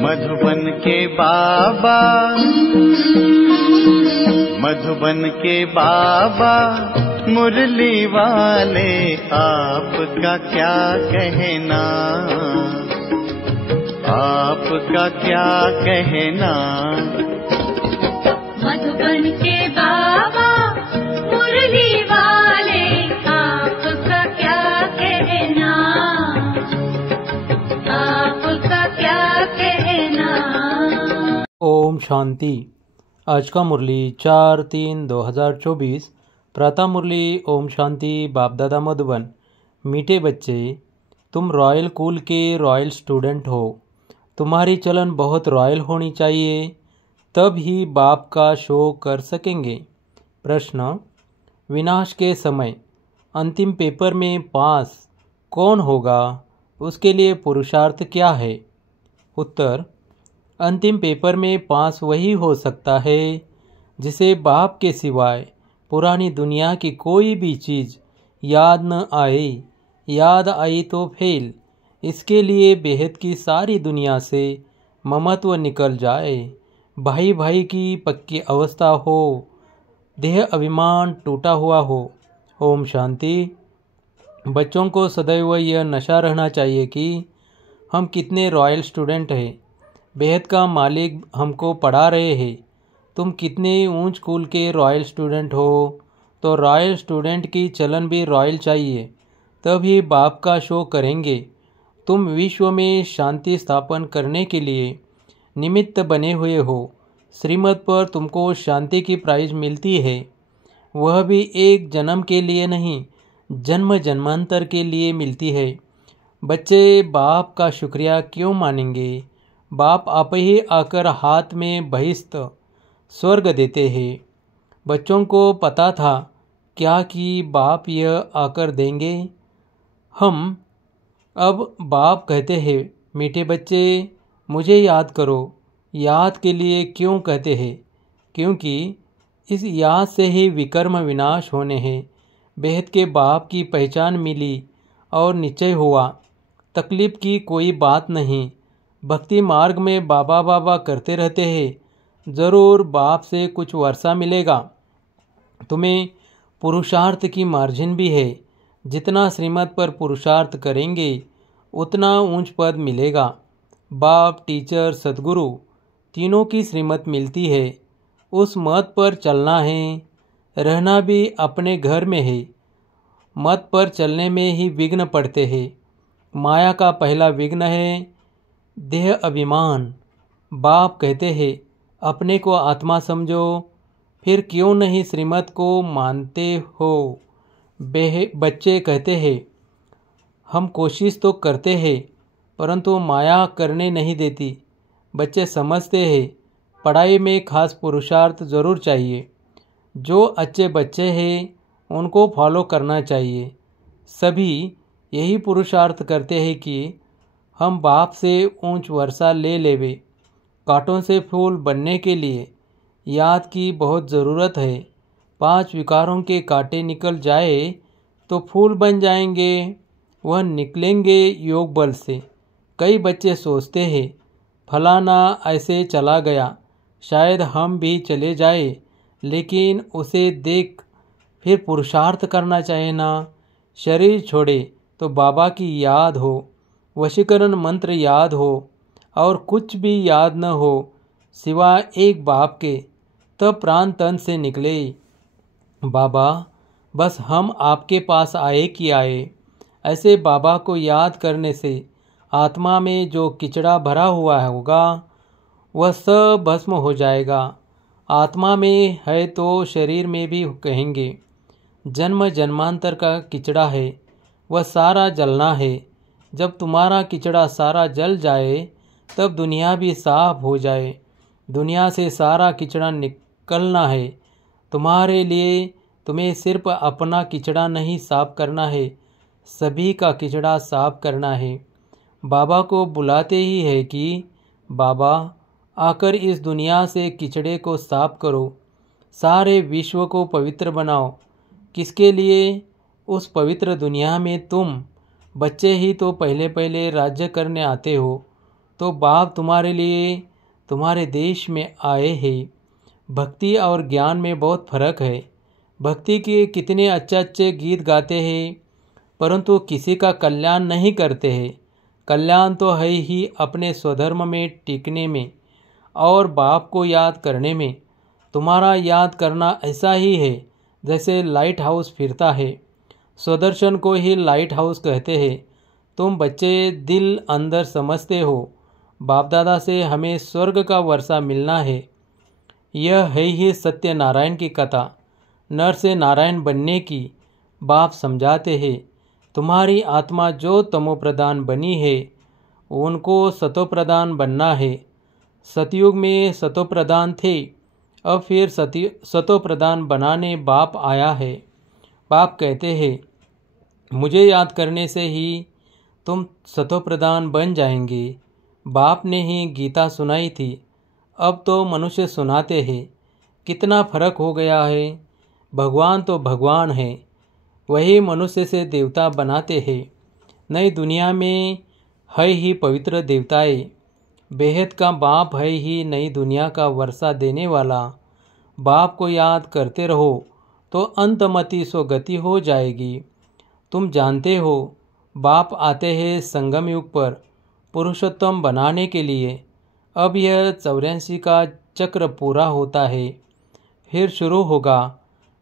मधुबन के बाबा, मधुबन के बाबा मुरली वाले, आपका क्या कहना, आपका क्या कहना। मधुबन के बाबा मुरली वाले, आपका क्या कहना, आपका क्या कहना। ओम शांति। आज का मुरली 4/3/2024 प्रातः मुरली। ओम शांति। बाप दादा मधुबन। मीठे बच्चे, तुम रॉयल कुल के रॉयल स्टूडेंट हो। तुम्हारी चलन बहुत रॉयल होनी चाहिए, तब ही बाप का शो कर सकेंगे। प्रश्न: विनाश के समय अंतिम पेपर में पास कौन होगा, उसके लिए पुरुषार्थ क्या है? उत्तर: अंतिम पेपर में पास वही हो सकता है जिसे बाप के सिवाय पुरानी दुनिया की कोई भी चीज़ याद न आए। याद आई तो फेल। इसके लिए बेहद की सारी दुनिया से ममत्व निकल जाए, भाई भाई की पक्की अवस्था हो, देह अभिमान टूटा हुआ हो। ओम शांति। बच्चों को सदैव यह नशा रहना चाहिए कि हम कितने रॉयल स्टूडेंट हैं। बेहद का मालिक हमको पढ़ा रहे हैं, तुम कितने ऊंच कुल के रॉयल स्टूडेंट हो। तो रॉयल स्टूडेंट की चलन भी रॉयल चाहिए, तभी बाप का शो करेंगे। तुम विश्व में शांति स्थापन करने के लिए निमित्त बने हुए हो। श्रीमत पर तुमको शांति की प्राइज मिलती है, वह भी एक जन्म के लिए नहीं, जन्म जन्मांतर के लिए मिलती है। बच्चे बाप का शुक्रिया क्यों मानेंगे? बाप आप ही आकर हाथ में बहिष्त स्वर्ग देते हैं। बच्चों को पता था क्या कि बाप यह आकर देंगे। हम अब बाप कहते हैं, मीठे बच्चे मुझे याद करो। याद के लिए क्यों कहते हैं? क्योंकि इस याद से ही विकर्म विनाश होने हैं। बेहद के बाप की पहचान मिली और निश्चय हुआ, तकलीफ की कोई बात नहीं। भक्ति मार्ग में बाबा बाबा करते रहते हैं, ज़रूर बाप से कुछ वर्षा मिलेगा। तुम्हें पुरुषार्थ की मार्जिन भी है, जितना श्रीमत पर पुरुषार्थ करेंगे उतना ऊंच पद मिलेगा। बाप, टीचर, सदगुरु तीनों की श्रीमत मिलती है, उस मत पर चलना है। रहना भी अपने घर में है। मत पर चलने में ही विघ्न पड़ते हैं। माया का पहला विघ्न है देह अभिमान। बाप कहते हैं, अपने को आत्मा समझो, फिर क्यों नहीं श्रीमत को मानते हो? बच्चे कहते हैं, हम कोशिश तो करते हैं परंतु माया करने नहीं देती। बच्चे समझते हैं पढ़ाई में खास पुरुषार्थ ज़रूर चाहिए। जो अच्छे बच्चे हैं उनको फॉलो करना चाहिए। सभी यही पुरुषार्थ करते हैं कि हम बाप से ऊंच वर्षा ले लेवे। कांटों से फूल बनने के लिए याद की बहुत ज़रूरत है। 5 विकारों के कांटे निकल जाए तो फूल बन जाएंगे, वह निकलेंगे योग बल से। कई बच्चे सोचते हैं फलाना ऐसे चला गया, शायद हम भी चले जाए, लेकिन उसे देख फिर पुरुषार्थ करना चाहिए ना। शरीर छोड़े तो बाबा की याद हो, वशीकरण मंत्र याद हो और कुछ भी याद न हो सिवाय एक बाप के, तब प्राण तन से निकले। बाबा बस हम आपके पास आए कि आए। ऐसे बाबा को याद करने से आत्मा में जो किचड़ा भरा हुआ होगा वह सब भस्म हो जाएगा। आत्मा में है तो शरीर में भी कहेंगे। जन्म जन्मांतर का किचड़ा है, वह सारा जलना है। जब तुम्हारा किचड़ा सारा जल जाए तब दुनिया भी साफ हो जाए। दुनिया से सारा किचड़ा निकलना है। तुम्हारे लिए तुम्हें सिर्फ अपना किचड़ा नहीं साफ करना है, सभी का किचड़ा साफ करना है। बाबा को बुलाते ही है कि बाबा आकर इस दुनिया से किचड़े को साफ करो, सारे विश्व को पवित्र बनाओ। किसके लिए? उस पवित्र दुनिया में तुम बच्चे ही तो पहले पहले राज्य करने आते हो। तो बाप तुम्हारे लिए तुम्हारे देश में आए हैं। भक्ति और ज्ञान में बहुत फर्क है। भक्ति के कितने अच्छे गीत गाते हैं, परंतु किसी का कल्याण नहीं करते हैं। कल्याण तो है ही अपने स्वधर्म में टिकने में और बाप को याद करने में। तुम्हारा याद करना ऐसा ही है जैसे लाइट हाउस फिरता है। स्वदर्शन को ही लाइट हाउस कहते हैं। तुम बच्चे दिल अंदर समझते हो बाप दादा से हमें स्वर्ग का वर्षा मिलना है। यह है ही सत्यनारायण की कथा। नर से नारायण बनने की बाप समझाते हैं। तुम्हारी आत्मा जो तमोप्रधान बनी है उनको सतोप्रधान बनना है। सतयुग में सतोप्रधान थे, अब फिर सतोप्रधान बनाने बाप आया है। बाप कहते हैं मुझे याद करने से ही तुम सतोप्रधान बन जाएंगे। बाप ने ही गीता सुनाई थी, अब तो मनुष्य सुनाते हैं। कितना फर्क हो गया है। भगवान तो भगवान है, वही मनुष्य से देवता बनाते हैं। नई दुनिया में है ही पवित्र देवताएं। बेहद का बाप है ही नई दुनिया का वर्षा देने वाला। बाप को याद करते रहो तो अंतमति सो गति हो जाएगी। तुम जानते हो बाप आते हैं संगम युग पर पुरुषोत्तम बनाने के लिए। अब यह 84 का चक्र पूरा होता है, फिर शुरू होगा।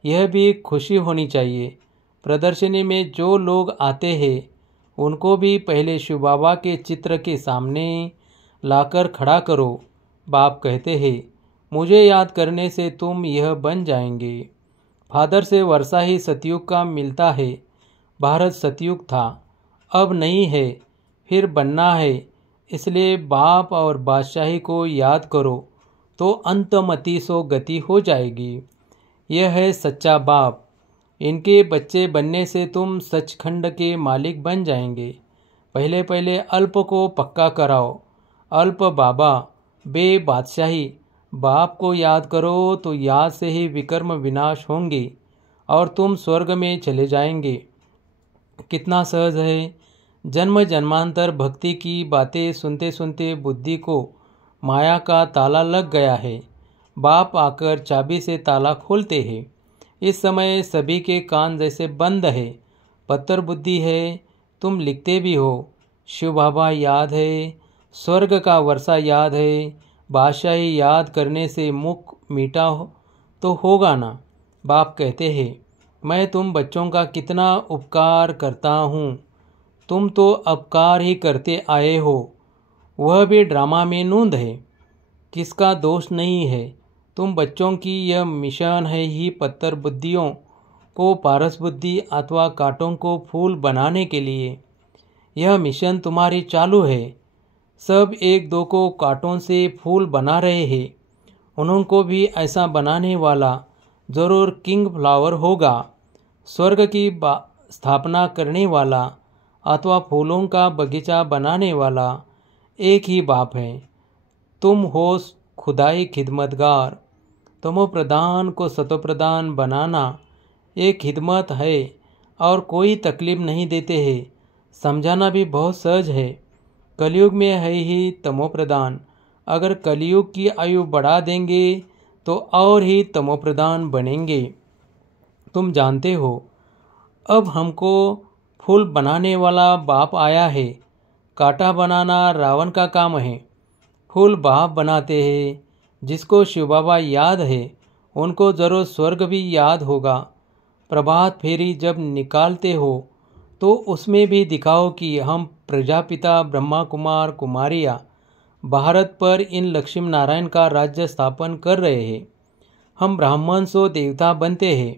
यह भी खुशी होनी चाहिए। प्रदर्शनी में जो लोग आते हैं उनको भी पहले शिव बाबा के चित्र के सामने लाकर खड़ा करो। बाप कहते हैं मुझे याद करने से तुम यह बन जाएंगे। फादर से वर्षा ही सतयुग का मिलता है। भारत सतयुग था, अब नहीं है, फिर बनना है। इसलिए बाप और बादशाही को याद करो तो अंतमति सो गति हो जाएगी। यह है सच्चा बाप। इनके बच्चे बनने से तुम सचखंड के मालिक बन जाएंगे। पहले पहले अल्प को पक्का कराओ। अल्प बाबा बे बादशाही। बाप को याद करो तो याद से ही विकर्म विनाश होंगे और तुम स्वर्ग में चले जाएंगे। कितना सहज है। जन्म जन्मांतर भक्ति की बातें सुनते सुनते बुद्धि को माया का ताला लग गया है। बाप आकर चाबी से ताला खोलते हैं। इस समय सभी के कान जैसे बंद है। पत्थर बुद्धि है, तुम लिखते भी हो। शिव बाबा याद है, स्वर्ग का वर्षा याद है। बादशाही याद करने से मुख मीठा तो होगा ना। बाप कहते हैं मैं तुम बच्चों का कितना उपकार करता हूँ। तुम तो अपकार ही करते आए हो। वह भी ड्रामा में नूंद है, किसका दोष नहीं है। तुम बच्चों की यह मिशन है ही पत्थर बुद्धियों को पारस बुद्धि अथवा कांटों को फूल बनाने के लिए। यह मिशन तुम्हारी चालू है। सब एक दो को कांटों से फूल बना रहे हैं। उनको भी ऐसा बनाने वाला जरूर किंग फ्लावर होगा। स्वर्ग की स्थापना करने वाला अथवा फूलों का बगीचा बनाने वाला एक ही बाप है। तुम हो खुदाई खिदमतगार। तमोप्रधान को सतोप्रधान बनाना एक खिदमत है और कोई तकलीफ नहीं देते हैं। समझाना भी बहुत सहज है। कलयुग में है ही तमोप्रधान। अगर कलयुग की आयु बढ़ा देंगे तो और ही तमोप्रधान बनेंगे। तुम जानते हो अब हमको फूल बनाने वाला बाप आया है। कांटा बनाना रावण का काम है, फूल बाप बनाते हैं। जिसको शिव बाबा याद है उनको जरूर स्वर्ग भी याद होगा। प्रभात फेरी जब निकालते हो तो उसमें भी दिखाओ कि हम प्रजापिता ब्रह्मा कुमार कुमारियाँ भारत पर इन लक्ष्मी नारायण का राज्य स्थापन कर रहे हैं। हम ब्राह्मण सो देवता बनते हैं,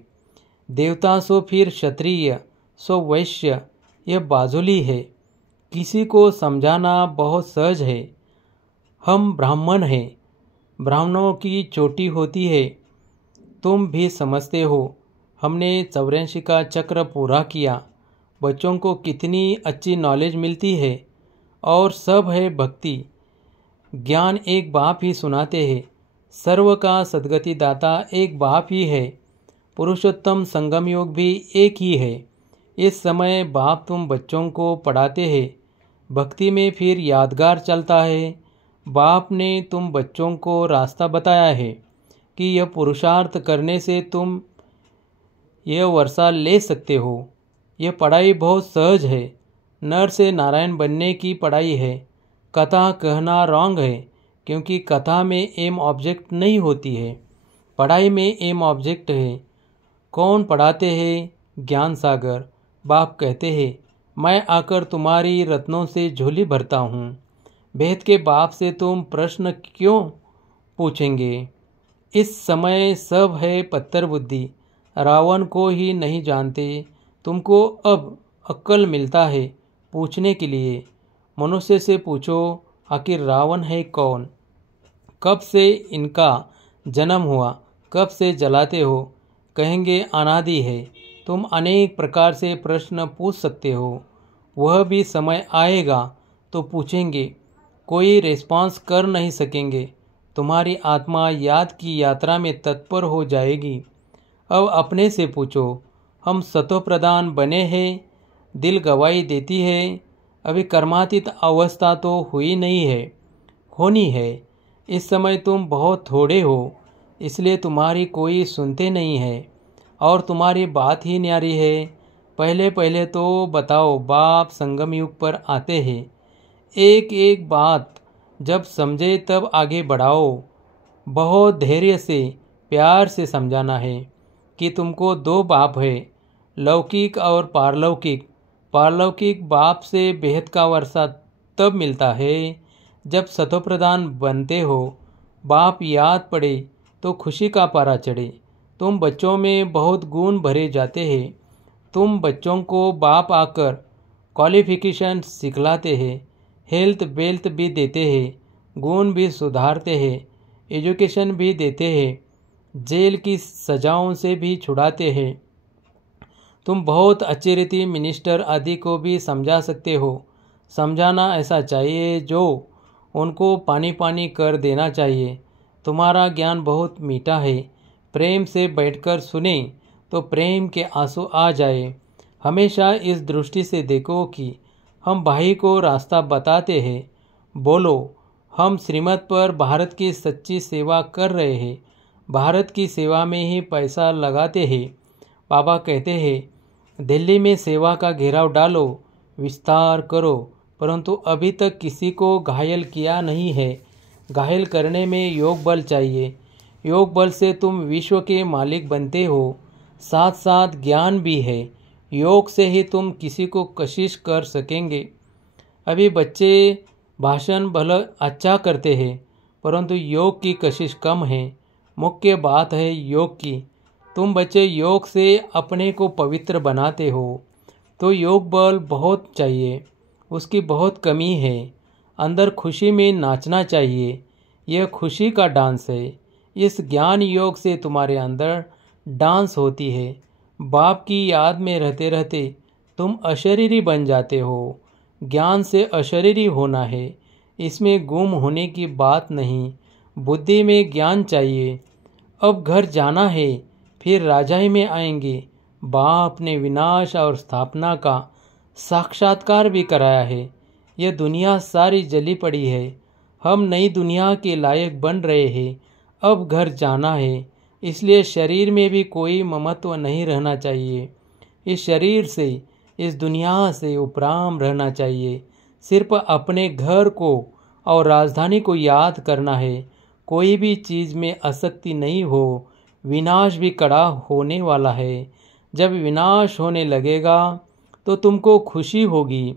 देवता सो फिर क्षत्रिय सो वैश्य। यह बाजुली है। किसी को समझाना बहुत सहज है। हम ब्राह्मण हैं, ब्राह्मणों की चोटी होती है। तुम भी समझते हो। हमने 84 का चक्र पूरा किया। बच्चों को कितनी अच्छी नॉलेज मिलती है और सब है भक्ति। ज्ञान एक बाप ही सुनाते हैं। सर्व का सद्गति दाता एक बाप ही है। पुरुषोत्तम संगम योग भी एक ही है। इस समय बाप तुम बच्चों को पढ़ाते हैं। भक्ति में फिर यादगार चलता है। बाप ने तुम बच्चों को रास्ता बताया है कि यह पुरुषार्थ करने से तुम यह वर्षा ले सकते हो। यह पढ़ाई बहुत सहज है। नर से नारायण बनने की पढ़ाई है। कथा कहना रॉन्ग है, क्योंकि कथा में एम ऑब्जेक्ट नहीं होती है, पढ़ाई में एम ऑब्जेक्ट है। कौन पढ़ाते हैं? ज्ञान सागर। बाप कहते हैं, मैं आकर तुम्हारी रत्नों से झोली भरता हूँ। भेद के बाप से तुम प्रश्न क्यों पूछेंगे? इस समय सब है पत्थर बुद्धि, रावण को ही नहीं जानते। तुमको अब अक्ल मिलता है पूछने के लिए। मनुष्य से पूछो, आखिर रावण है कौन? कब से इनका जन्म हुआ? कब से जलाते हो? कहेंगे अनादि है। तुम अनेक प्रकार से प्रश्न पूछ सकते हो। वह भी समय आएगा तो पूछेंगे, कोई रिस्पांस कर नहीं सकेंगे। तुम्हारी आत्मा याद की यात्रा में तत्पर हो जाएगी। अब अपने से पूछो, हम सतो प्रधान बने हैं? दिल गवाही देती है। अभी कर्मातीत अवस्था तो हुई नहीं है, होनी है। इस समय तुम बहुत थोड़े हो, इसलिए तुम्हारी कोई सुनते नहीं है और तुम्हारी बात ही न्यारी है। पहले पहले तो बताओ, बाप संगम युग पर आते हैं। एक एक बात जब समझे तब आगे बढ़ाओ। बहुत धैर्य से प्यार से समझाना है कि तुमको दो बाप है, लौकिक और पारलौकिक। पारलौकिक बाप से बेहद का वर्षा तब मिलता है जब सतोप्रधान बनते हो। बाप याद पड़े तो खुशी का पारा चढ़े। तुम बच्चों में बहुत गुण भरे जाते हैं। तुम बच्चों को बाप आकर क्वालिफिकेशन सिखलाते हैं, हेल्थ वेल्थ भी देते हैं, गुण भी सुधारते हैं, एजुकेशन भी देते हैं, जेल की सजाओं से भी छुड़ाते हैं। तुम बहुत अच्छी रीति मिनिस्टर आदि को भी समझा सकते हो। समझाना ऐसा चाहिए जो उनको पानी पानी कर देना चाहिए। तुम्हारा ज्ञान बहुत मीठा है। प्रेम से बैठकर सुने तो प्रेम के आंसू आ जाए। हमेशा इस दृष्टि से देखो कि हम भाई को रास्ता बताते हैं। बोलो, हम श्रीमत पर भारत की सच्ची सेवा कर रहे हैं। भारत की सेवा में ही पैसा लगाते हैं। बाबा कहते हैं, दिल्ली में सेवा का घेराव डालो, विस्तार करो, परंतु अभी तक किसी को घायल किया नहीं है। घायल करने में योग बल चाहिए। योग बल से तुम विश्व के मालिक बनते हो। साथ साथ ज्ञान भी है। योग से ही तुम किसी को कशिश कर सकेंगे। अभी बच्चे भाषण भला अच्छा करते हैं, परंतु योग की कशिश कम है। मुख्य बात है योग की। तुम बच्चे योग से अपने को पवित्र बनाते हो, तो योग बल बहुत चाहिए, उसकी बहुत कमी है। अंदर खुशी में नाचना चाहिए। यह खुशी का डांस है। इस ज्ञान योग से तुम्हारे अंदर डांस होती है। बाप की याद में रहते रहते तुम अशरीरी बन जाते हो। ज्ञान से अशरीरी होना है, इसमें गुम होने की बात नहीं। बुद्धि में ज्ञान चाहिए। अब घर जाना है, फिर राजाई में आएंगे। बाप ने विनाश और स्थापना का साक्षात्कार भी कराया है। यह दुनिया सारी जली पड़ी है। हम नई दुनिया के लायक बन रहे हैं। अब घर जाना है, इसलिए शरीर में भी कोई ममत्व नहीं रहना चाहिए। इस शरीर से, इस दुनिया से उपराम रहना चाहिए। सिर्फ अपने घर को और राजधानी को याद करना है। कोई भी चीज़ में आसक्ति नहीं हो। विनाश भी कड़ा होने वाला है। जब विनाश होने लगेगा तो तुमको खुशी होगी।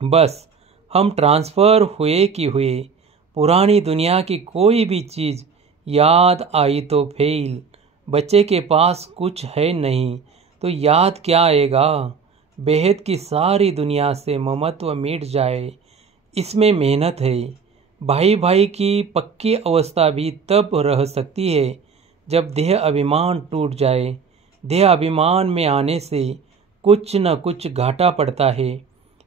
बस हम ट्रांसफ़र हुए कि हुए। पुरानी दुनिया की कोई भी चीज़ याद आई तो फेल। बच्चे के पास कुछ है नहीं तो याद क्या आएगा? बेहद की सारी दुनिया से ममत्व मिट जाए, इसमें मेहनत है। भाई भाई की पक्की अवस्था भी तब रह सकती है जब देह अभिमान टूट जाए। देह अभिमान में आने से कुछ न कुछ घाटा पड़ता है।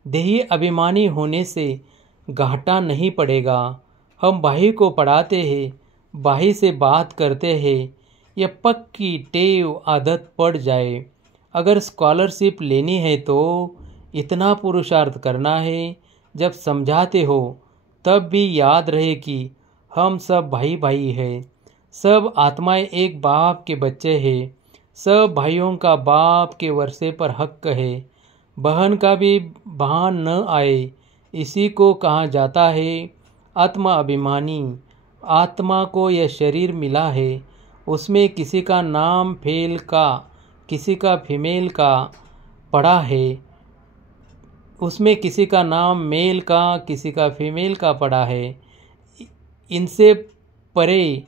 देही अभिमानी होने से घाटा नहीं पड़ेगा। हम भाई को पढ़ाते हैं, भाई से बात करते हैं। यह पक्की टेव आदत पड़ जाए। अगर स्कॉलरशिप लेनी है तो इतना पुरुषार्थ करना है जब समझाते हो तब भी याद रहे कि हम सब भाई भाई हैं। सब आत्माएं एक बाप के बच्चे हैं। सब भाइयों का बाप के वर्षे पर हक है। बहन का भी भान न आए, इसी को कहा जाता है आत्मा अभिमानी। आत्मा को यह शरीर मिला है, उसमें किसी का नाम फेल का, किसी का फीमेल का पड़ा है, उसमें किसी का नाम मेल का, किसी का फीमेल का पड़ा है। इनसे परे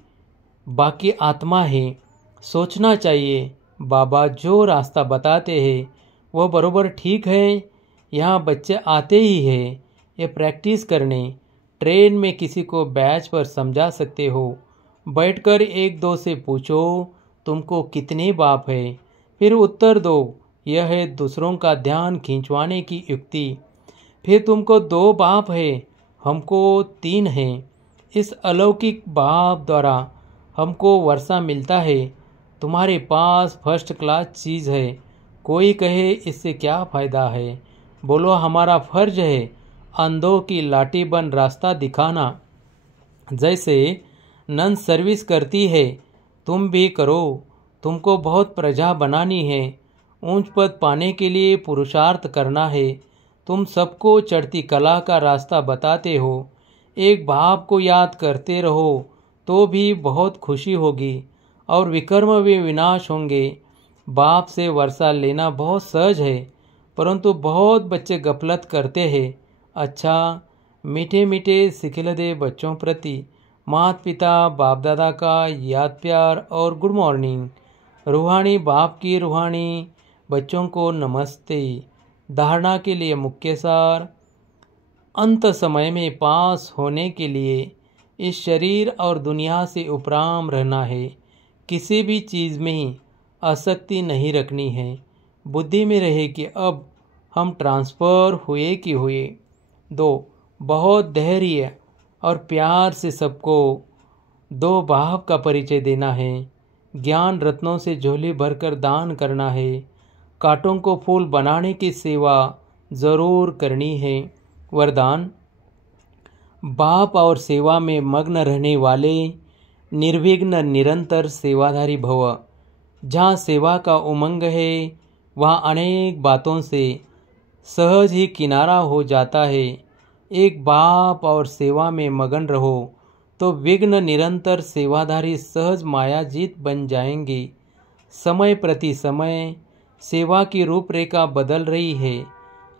बाकी आत्मा है। सोचना चाहिए, बाबा जो रास्ता बताते हैं वह बरोबर ठीक है। यहाँ बच्चे आते ही हैं ये प्रैक्टिस करने। ट्रेन में किसी को बैच पर समझा सकते हो। बैठकर एक दो से पूछो तुमको कितने बाप है, फिर उत्तर दो। यह है दूसरों का ध्यान खींचवाने की युक्ति। फिर तुमको 2 बाप है, हमको 3 हैं। इस अलौकिक बाप द्वारा हमको वर्षा मिलता है। तुम्हारे पास फर्स्ट क्लास चीज़ है। कोई कहे इससे क्या फ़ायदा है? बोलो हमारा फर्ज है अंधों की लाठी बन रास्ता दिखाना। जैसे नन सर्विस करती है तुम भी करो। तुमको बहुत प्रजा बनानी है, ऊंच पद पाने के लिए पुरुषार्थ करना है। तुम सबको चढ़ती कला का रास्ता बताते हो। एक बाप को याद करते रहो तो भी बहुत खुशी होगी और विकर्म भी विनाश होंगे। बाप से वर्षा लेना बहुत सहज है, परंतु बहुत बच्चे गफलत करते हैं। अच्छा, मीठे मीठे सिखिलदे बच्चों प्रति माता पिता बाप दादा का याद प्यार और गुड मॉर्निंग। रूहानी बाप की रूहानी बच्चों को नमस्ते। धारणा के लिए मुख्य सार, अंत समय में पास होने के लिए इस शरीर और दुनिया से उपराम रहना है। किसी भी चीज़ में आसक्ति नहीं रखनी है। बुद्धि में रहे कि अब हम ट्रांसफ़र हुए कि हुए। 2. बहुत धैर्य और प्यार से सबको 2 बाप का परिचय देना है। ज्ञान रत्नों से झोली भरकर दान करना है। कांटों को फूल बनाने की सेवा ज़रूर करनी है। वरदान, बाप और सेवा में मग्न रहने वाले निर्विघ्न निरंतर सेवाधारी भव। जहाँ सेवा का उमंग है वहाँ अनेक बातों से सहज ही किनारा हो जाता है। एक बाप और सेवा में मगन रहो तो विघ्न निरंतर सेवाधारी सहज मायाजीत बन जाएंगे। समय प्रति समय सेवा की रूपरेखा बदल रही है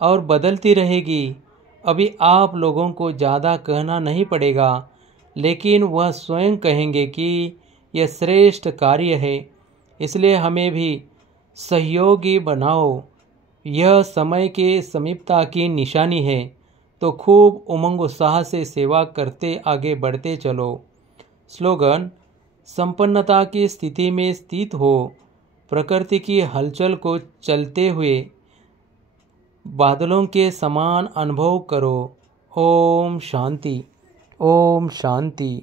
और बदलती रहेगी। अभी आप लोगों को ज़्यादा कहना नहीं पड़ेगा, लेकिन वह स्वयं कहेंगे कि यह श्रेष्ठ कार्य है, इसलिए हमें भी सहयोगी बनाओ। यह समय के समीपता की निशानी है, तो खूब उमंग उत्साह से सेवा करते आगे बढ़ते चलो। स्लोगन, संपन्नता की स्थिति में स्थित हो। प्रकृति की हलचल को चलते हुए बादलों के समान अनुभव करो। ओम शांति, ओम शांति।